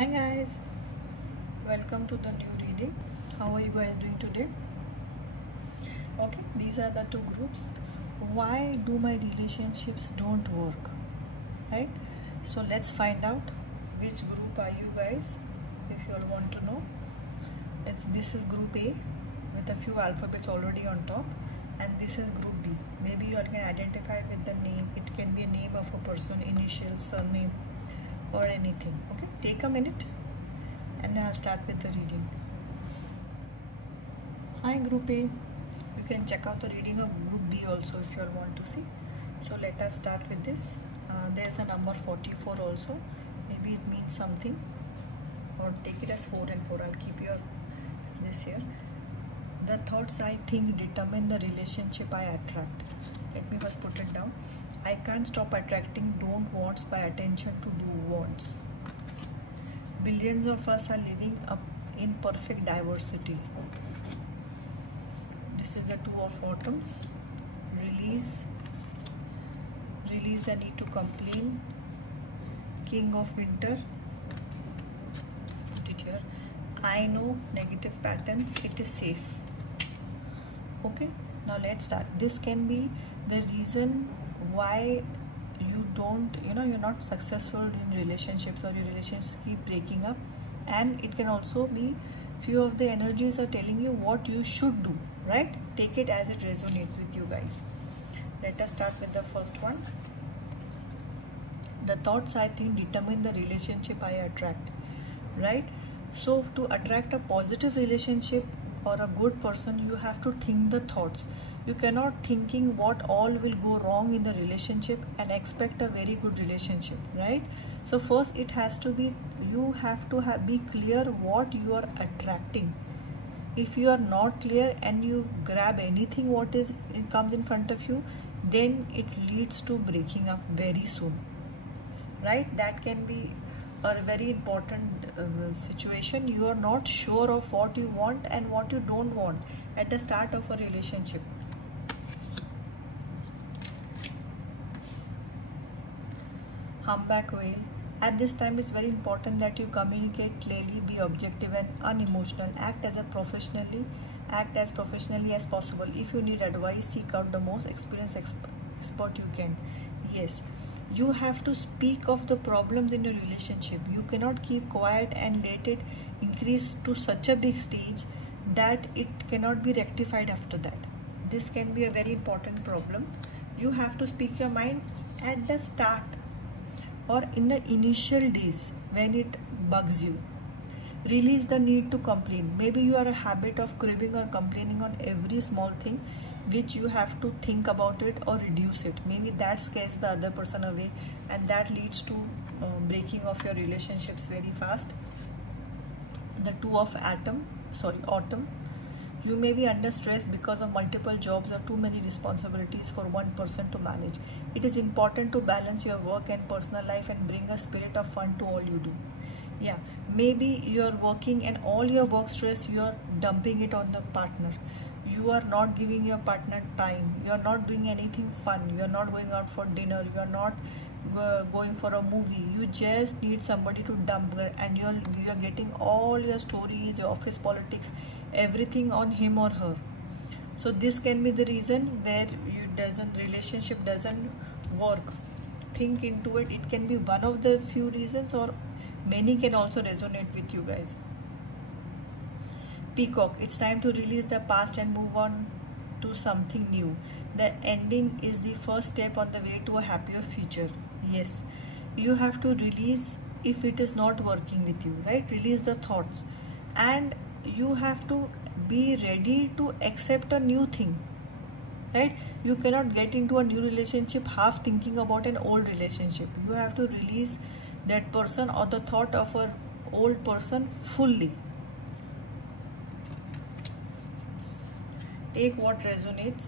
Hi guys, welcome to the new reading. How are you guys doing today? Okay, these are the two groups. Why do my relationships don't work? Right? So let's find out which group are you guys, if you all want to know. This is group A with a few alphabets already on top, and this is group B. Maybe you all can identify with the name. It can be a name of a person, initial, surname, or anything. Okay, take a minute and then I'll start with the reading. Hi group A, you can check out the reading of group B also if you all want to see. So let us start with this. There's a number 44 also. Maybe it means something, or take it as 4 and 4. I'll keep this here. The thoughts I think determine the relationship I attract. Let me first put it down. I can't stop attracting don't wants by attention to do wants. Billions of us are living up in perfect diversity. This is the Two of Autumns. Release the need to complain. King of Winter. Put it here. I know negative patterns. It is safe. Okay, now let's start. This can be the reason why you don't, you're not successful in relationships, or your relationships keep breaking up. And it can also be few of the energies are telling you what you should do, right? Take it as it resonates with you guys. Let us start with the first one. The thoughts I think determine the relationship I attract, right? So to attract a positive relationship or a good person, you have to think the thoughts. You cannot thinking what all will go wrong in the relationship and expect a very good relationship, right? So first it has to be, you have to be clear what you are attracting. If you are not clear and you grab anything it comes in front of you, then it leads to breaking up very soon, right? That can be a very important situation. You are not sure of what you want and what you don't want at the start of a relationship. Humpback whale. At this time, it's very important that you communicate clearly, be objective and unemotional, act as professionally as possible. If you need advice, seek out the most experienced expert you can. Yes, you have to speak of the problems in your relationship. You cannot keep quiet and let it increase to such a big stage that it cannot be rectified after that. This can be a very important problem. You have to speak your mind at the start or in the initial days when it bugs you. Release the need to complain. Maybe you are a habit of cribbing or complaining on every small thing, which you have to think about it or reduce it. Maybe that scares the other person away, and that leads to breaking of your relationships very fast. The Two of Autumn. You may be under stress because of multiple jobs or too many responsibilities for one person to manage. It is important to balance your work and personal life and bring a spirit of fun to all you do. Yeah, maybe you're working and all your work stress you're dumping it on the partner. You are not giving your partner time. You're not doing anything fun. You're not going out for dinner. You're not going for a movie. You just need somebody to dump, and you're getting all your stories, your office politics, everything on him or her. So this can be the reason where relationship doesn't work. Think into it. It can be one of the few reasons, or many can also resonate with you guys. Peacock. It's time to release the past and move on to something new. The ending is the first step on the way to a happier future. Yes, you have to release if it is not working with you, right? Release the thoughts, and you have to be ready to accept a new thing, right? You cannot get into a new relationship half thinking about an old relationship. You have to release that person or the thought of an old person fully. Take what resonates.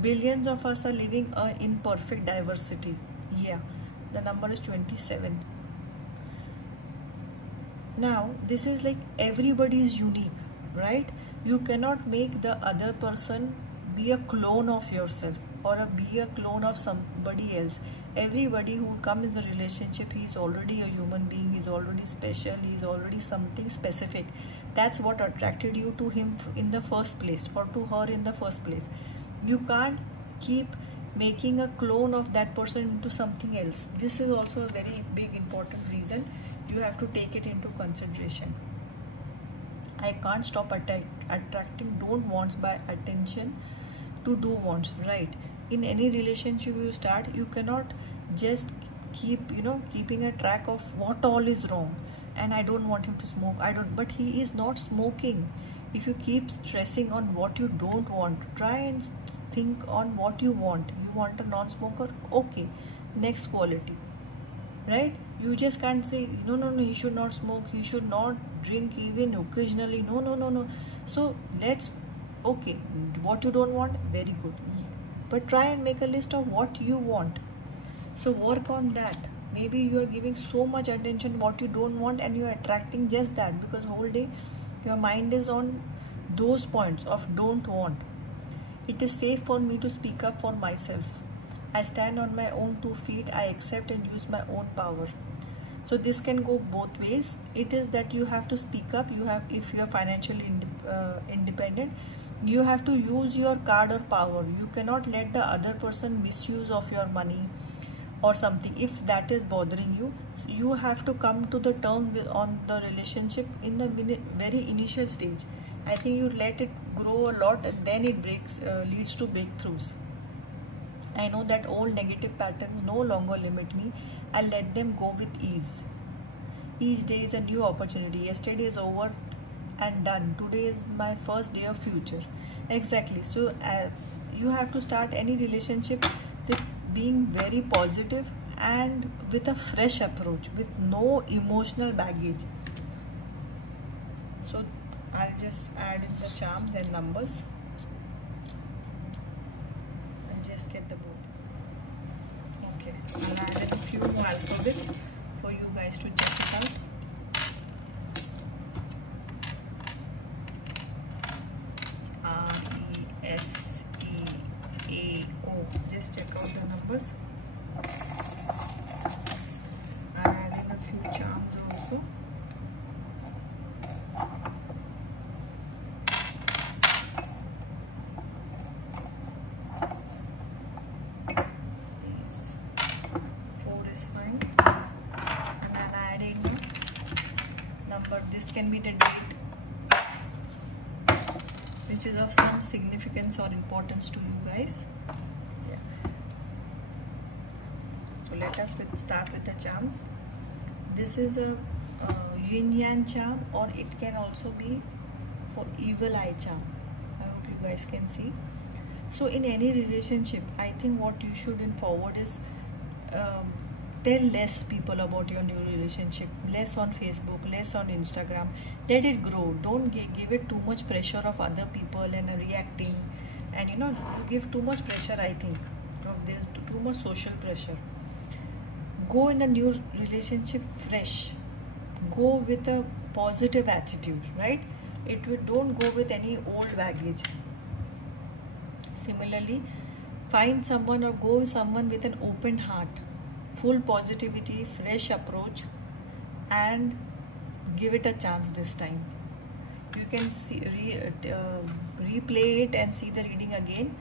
Billions of us are living in perfect diversity. Yeah, the number is 27. Now, this is like everybody is unique, right? You cannot make the other person be a clone of yourself. or be a clone of somebody else. Everybody who comes in the relationship, he's already a human being, he's already special, he's already something specific. That's what attracted you to him in the first place, or to her in the first place. You can't keep making a clone of that person into something else. This is also a very big important reason. You have to take it into consideration. I can't stop attracting don't wants by attention to do wants, right? In any relationship you start, you cannot just keep keeping a track of what all is wrong. And I don't want him to smoke, but he is not smoking. If you keep stressing on what you don't want, try and think on what you want. You want a non-smoker? Okay, next quality, right? You just can't say no, he should not smoke, he should not drink even occasionally. No. So okay, what you don't want, very good, but try and make a list of what you want. So work on that. Maybe you are giving so much attention what you don't want, and you are attracting just that, because whole day your mind is on those points of don't want. It is safe for me to speak up for myself. I stand on my own 2 feet. I accept and use my own power. So this can go both ways. It is that you have to speak up. If you are financially independent, you have to use your card or power. You cannot let the other person misuse of your money or something. If that is bothering you, you have to come to the term on the relationship in the very initial stage. I think you let it grow a lot, and then it leads to breakthroughs. I know that old negative patterns no longer limit me. I let them go with ease. Each day is a new opportunity. Yesterday is over and done. Today is my first day of future. Exactly. So you have to start any relationship with being very positive and with a fresh approach, with no emotional baggage. So I'll just add in the charms and numbers and just get the board. Okay, I'll add in a few more alphabets for you guys to check it out. RESEAO. Just check out the numbers. I'll add in a few charms also. This can be the date which is of some significance or importance to you guys. Yeah. So let us start with the charms. This is a yin yang charm, or it can also be for evil eye charm. I hope you guys can see. So in any relationship, I think what you should forward is tell less people about your new relationship, less on Facebook, less on Instagram. Let it grow. Don't give it too much pressure of other people and reacting, and you give too much pressure. I think there's too much social pressure. Go in the new relationship fresh. Go with a positive attitude, right? Don't go with any old baggage. Similarly, find someone or go with someone with an open heart, full positivity, fresh approach, and give it a chance this time. You can see replay it and see the reading again,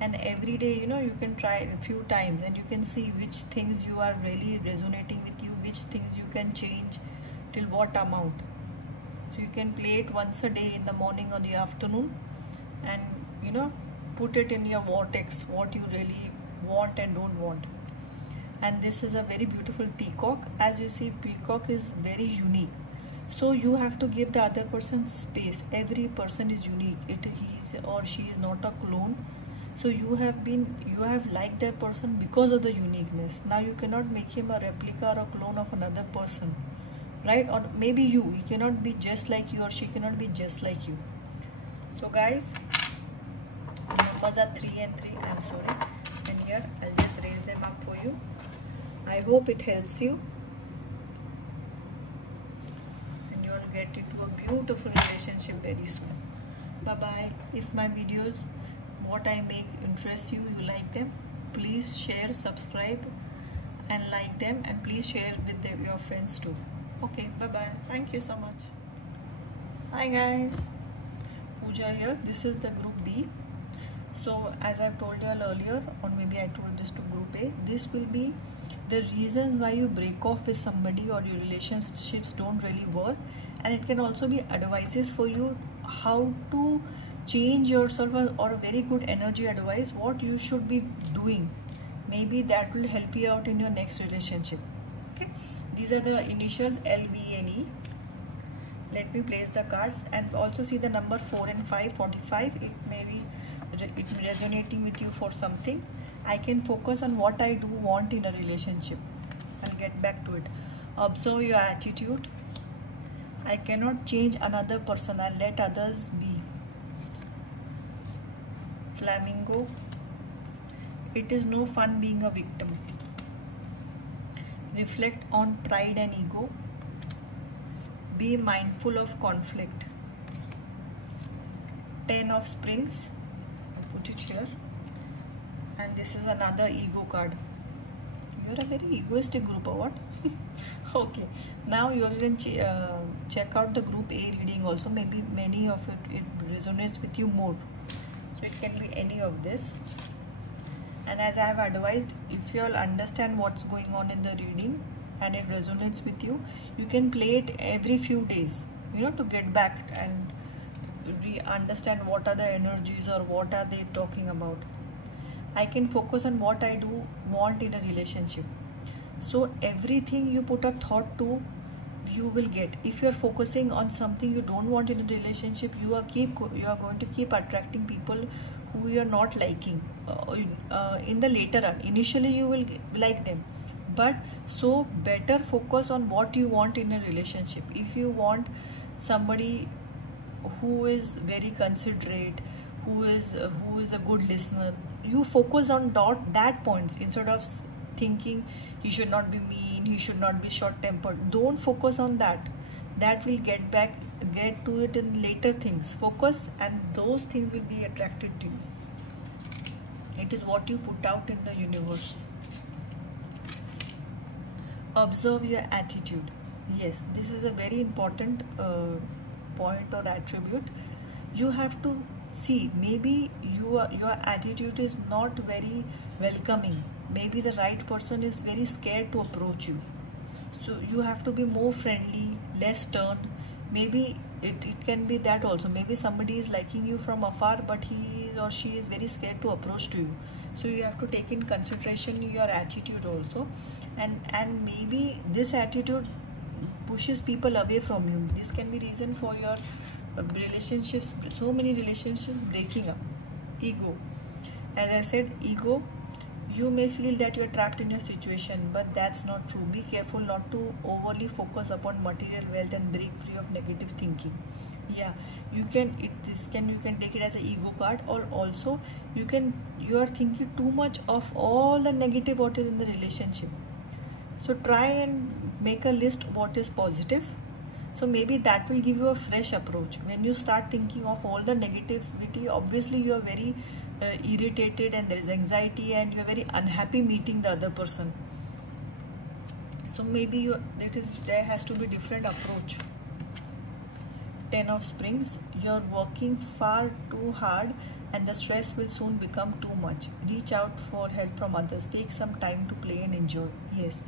and every day you can try it a few times, and you can see which things you are really resonating with you, which things you can change till what amount. So you can play it once a day in the morning or the afternoon, and put it in your vortex, what you really want and don't want. And this is a very beautiful peacock. As you see, peacock is very unique, so you have to give the other person space. Every person is unique. He or she is not a clone. So you have liked that person because of the uniqueness. Now you cannot make him a replica or a clone of another person, right? Or maybe he cannot be just like you, or she cannot be just like you. So guys, numbers are 3 and 3. I'm sorry, and here I'll just raise them up for you. I hope it helps you, and you will get into a beautiful relationship very soon. Bye bye. If my videos what I make interests you, you like them, please share, subscribe and like them, and please share with your friends too. Okay, bye bye. Thank you so much. Hi guys, Pooja here. This is the group B. So as I've told you all earlier, or maybe I told this to group A, this will be the reasons why you break off with somebody or your relationships don't really work, and it can also be advices for you how to change yourself, or a very good energy advice what you should be doing. Maybe that will help you out in your next relationship. Okay, these are the initials LVNE. Let me place the cards and also see the number 4 and 5, 45. It may be resonating with you for something. I can focus on what I do want in a relationship. I'll get back to it. Observe your attitude. I cannot change another person. I'll let others be. Flamingo. It is no fun being a victim. Reflect on pride and ego. Be mindful of conflict. 10 of Springs. I'll put it here. And this is another ego card. You're a very egoistic group, or what? Okay. Now you can check out the group A reading also. Maybe many of it resonates with you more. So it can be any of this. And as I have advised, if you all understand what's going on in the reading and it resonates with you, you can play it every few days, you know, to get back and understand what are the energies or what are they talking about. I can focus on what I do want in a relationship. So everything you put a thought to, you will get. If you are focusing on something you don't want in a relationship, you are going to keep attracting people who you are not liking in the later run. Initially you will like them, but so better focus on what you want in a relationship. If you want somebody who is very considerate, who is a good listener, you focus on that points instead of thinking he should not be mean, he should not be short-tempered. Don't focus on that. That will get to it in later things. Focus, and those things will be attracted to you. It is what you put out in the universe. Observe your attitude. Yes, this is a very important point or attribute. You have to see, maybe your attitude is not very welcoming. Maybe the right person is very scared to approach you. So you have to be more friendly, less stern. Maybe it can be that also. Maybe somebody is liking you from afar, but he or she is very scared to approach to you. So you have to take in consideration your attitude also. And maybe this attitude pushes people away from you. This can be reason for your relationships, so many relationships breaking up. Ego. As I said, ego. You may feel that you're trapped in your situation, but that's not true. Be careful not to overly focus upon material wealth and break free of negative thinking. Yeah, you can take it as an ego card, or also you are thinking too much of all the negative what is in the relationship. So try and make a list what is positive. So maybe that will give you a fresh approach. When you start thinking of all the negativity, obviously you are very irritated and there is anxiety and you are very unhappy meeting the other person. So maybe there has to be different approach. 10 of Springs, you are working far too hard and the stress will soon become too much. Reach out for help from others. Take some time to play and enjoy. Yes.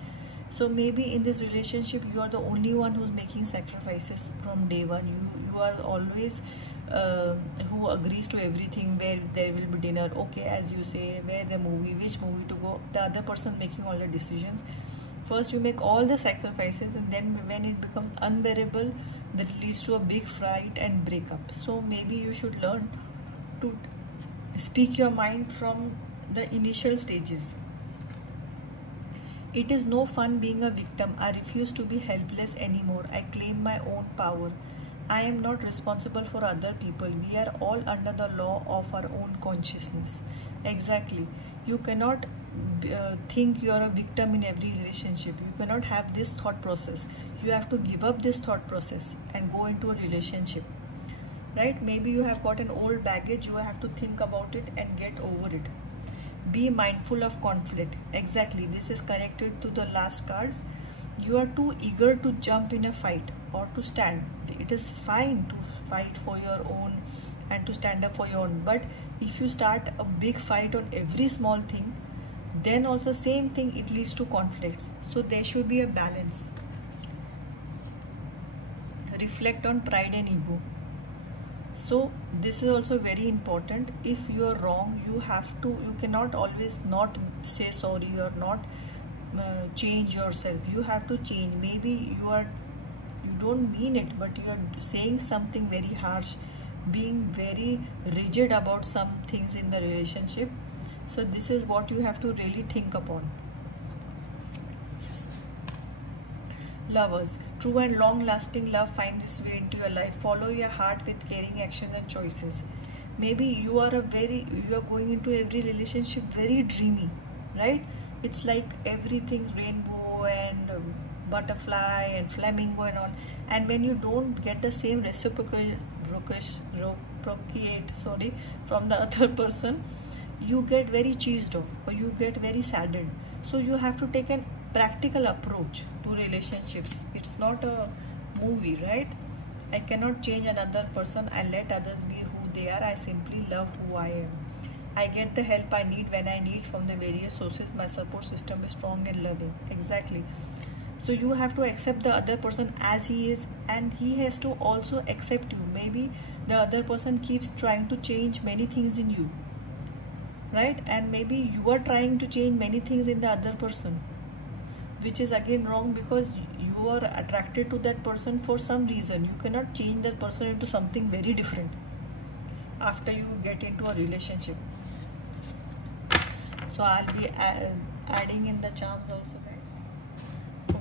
So maybe in this relationship you are the only one who's making sacrifices from day one. You are always who agrees to everything, where there will be dinner, okay, as you say, where the movie, which movie to go. The other person making all the decisions. First you make all the sacrifices, and then when it becomes unbearable, that leads to a big fight and breakup. So maybe you should learn to speak your mind from the initial stages. It is no fun being a victim. I refuse to be helpless anymore. I claim my own power. I am not responsible for other people. We are all under the law of our own consciousness. Exactly. You cannot think you are a victim in every relationship. You cannot have this thought process. You have to give up this thought process and go into a relationship. right? Maybe you have got an old baggage, you have to think about it and get over it. Be mindful of conflict. Exactly, this is connected to the last cards. You are too eager to jump in a fight or to stand. It is fine to fight for your own and to stand up for your own, but if you start a big fight on every small thing, then also same thing, it leads to conflicts. So there should be a balance. Reflect on pride and ego. So this is also very important. If you are wrong, you cannot always not say sorry or not change yourself. You have to change. Maybe you don't mean it, but you are saying something very harsh, being very rigid about some things in the relationship. So this is what you have to really think upon. Lovers. True and long-lasting love finds its way into your life. Follow your heart with caring actions and choices. Maybe you are going into every relationship very dreamy, right? It's like everything's rainbow and butterfly and flamingo and all. And when you don't get the same reciprocate from the other person, you get very cheesed off or you get very saddened. So you have to take an practical approach to relationships. It's not a movie, right? I cannot change another person. I let others be who they are. I simply love who I am. I get the help I need when I need from the various sources. My support system is strong and loving. Exactly. So you have to accept the other person as he is, and he has to also accept you. Maybe the other person keeps trying to change many things in you, right? And maybe you are trying to change many things in the other person, which is again wrong, because you are attracted to that person for some reason. You cannot change that person into something very different after you get into a relationship. So I'll be adding in the charms also, guys.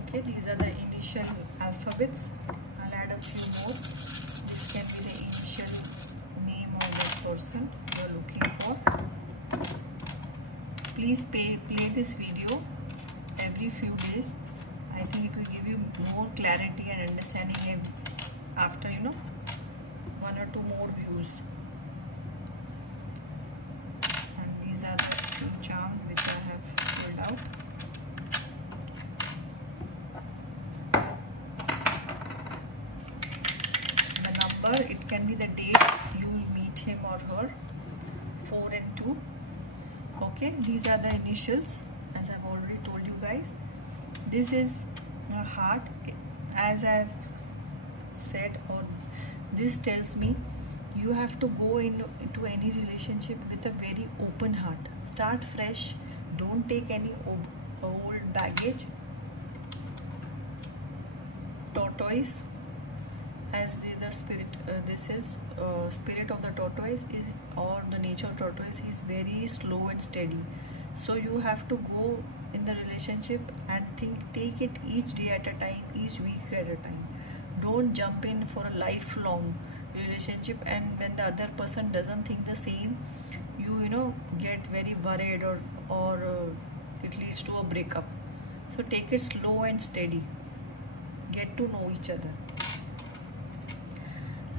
Okay, these are the initial alphabets. I'll add a few more. This can be the initial name of the person you are looking for. Please play this video every few days. I think it will give you more clarity and understanding after 1 or 2 more views. And these are the few charms which I have filled out. The number, it can be the date you will meet him or her, 4 and 2. Okay, these are the initials, as I've already told you guys. This is a heart, as I've said, or this tells me you have to go into any relationship with a very open heart. Start fresh. Don't take any old baggage. Tortoise, as the spirit, this is spirit of the tortoise or the nature of tortoise is very slow and steady. So you have to go in the relationship and take it each day at a time, each week at a time. Don't jump in for a lifelong relationship, and when the other person doesn't think the same, you get very worried or it leads to a breakup. So take it slow and steady. Get to know each other.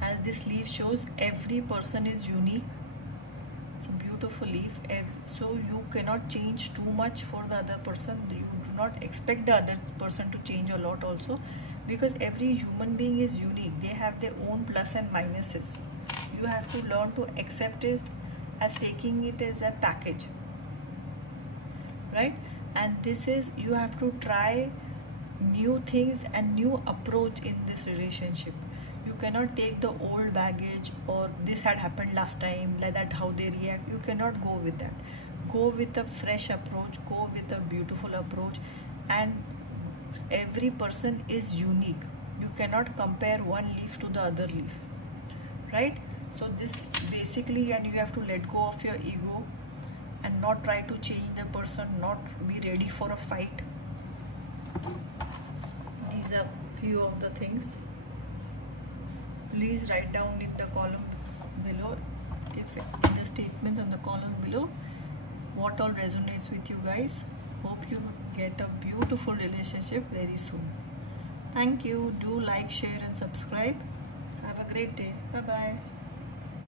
As this leaf shows, every person is unique. It's a beautiful leaf. So you cannot change too much for the other person. You do not expect the other person to change a lot also, because every human being is unique. They have their own plus and minuses. You have to learn to accept it as taking it as a package, right? And this is, you have to try new things and new approach in this relationship. You cannot take the old baggage or this had happened last time, like that how they react. You cannot go with that. Go with a fresh approach, go with a beautiful approach, and every person is unique. You cannot compare one leaf to the other leaf, right? So this basically, and you have to let go of your ego and not try to change the person, not be ready for a fight. These are few of the things. Please write down in the column below, if in the statements on the column below, what all resonates with you guys. Hope you get a beautiful relationship very soon. Thank you. Do like, share and subscribe. Have a great day. Bye bye.